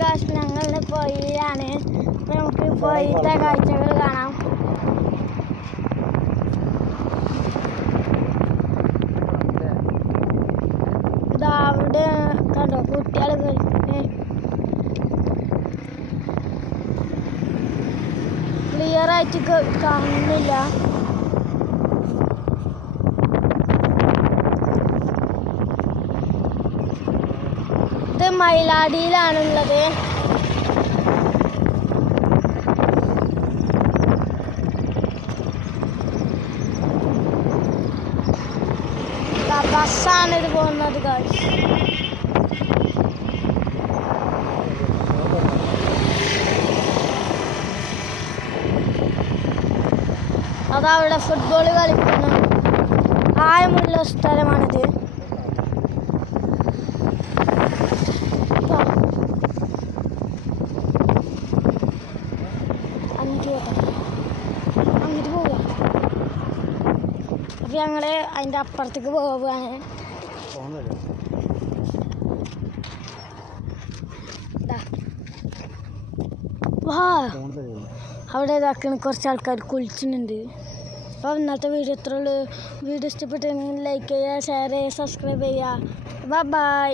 Guys, ഞങ്ങൾ പൊയിലാണ്. നമുക്ക് പൊയിലത്തെ കാഴ്ചകൾ കാണാം. ഇതാ അവിടെ കണ്ടോ കുട്ടികൾ ക്ലിയർ ആയിട്ട് കാണുന്നില്ല. ഇത് മയിലാടിയിലാണുള്ളത്. ബസ്സാണിത് പോകുന്നത് ഗായ്സ്. അതവിടെ ഫുട്ബോൾ കളിക്കുന്നു. ആഴമുള്ള സ്ഥലമാണിത്. അങ്ങോട്ട് പോവുക. അപ്പം ഞങ്ങൾ അതിൻ്റെ അപ്പുറത്തേക്ക് പോവുകയാണ്. അവിടെ ഇതാക്കണ കുറച്ച് ആൾക്കാർ കുളിച്ചിട്ടുണ്ട്. അപ്പോൾ ഇന്നത്തെ വീഡിയോ ഇത്രേ ഉള്ളൂ. വീഡിയോ ഇഷ്ടപ്പെട്ടെങ്കിൽ ലൈക്ക് ചെയ്യുക, ഷെയർ ചെയ്യുക, സബ്സ്ക്രൈബ് ചെയ്യുക. ബൈ.